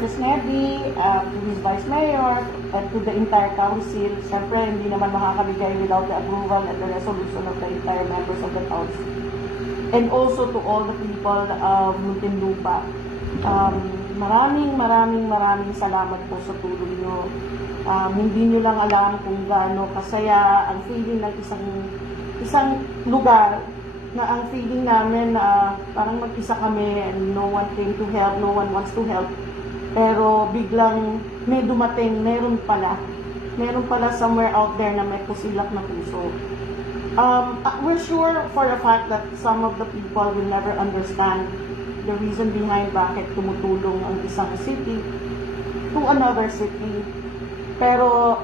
Fresnedi, to his Vice Mayor, and to the entire council. Siyempre, hindi naman makakabigay without the approval and the resolution of the entire members of the council. And also to all the people of Muntinlupa. Maraming salamat po sa tulong nyo. Hindi nyo lang alam kung gaano kasaya ang feeling ng isang lugar na ang feeling namin parang mag-isa kami and no one came to help, no one wants to help. Pero biglang may dumating, meron pala somewhere out there na may pusilak na puso. We're sure for a fact that some of the people will never understand the reason behind bakit tumutulong ang isang city to another city. Pero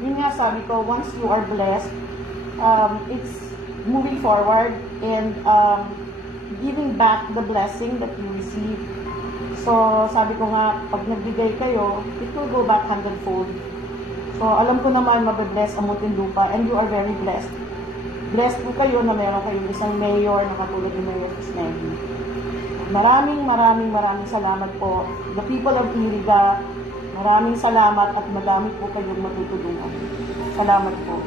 yun nga sabi ko, once you are blessed, it's moving forward and giving back the blessing that you receive. So, sabi ko nga, pag nagbigay kayo, it will go back hundredfold. So, alam ko naman, mabibless ang Muntinlupa and you are very blessed. Blessed po kayo na meron kayong isang mayor na katulad ni Mayor Fresnedi. Maraming salamat po. The people of Iriga, maraming salamat at madami po kayong matutulungan. Salamat po.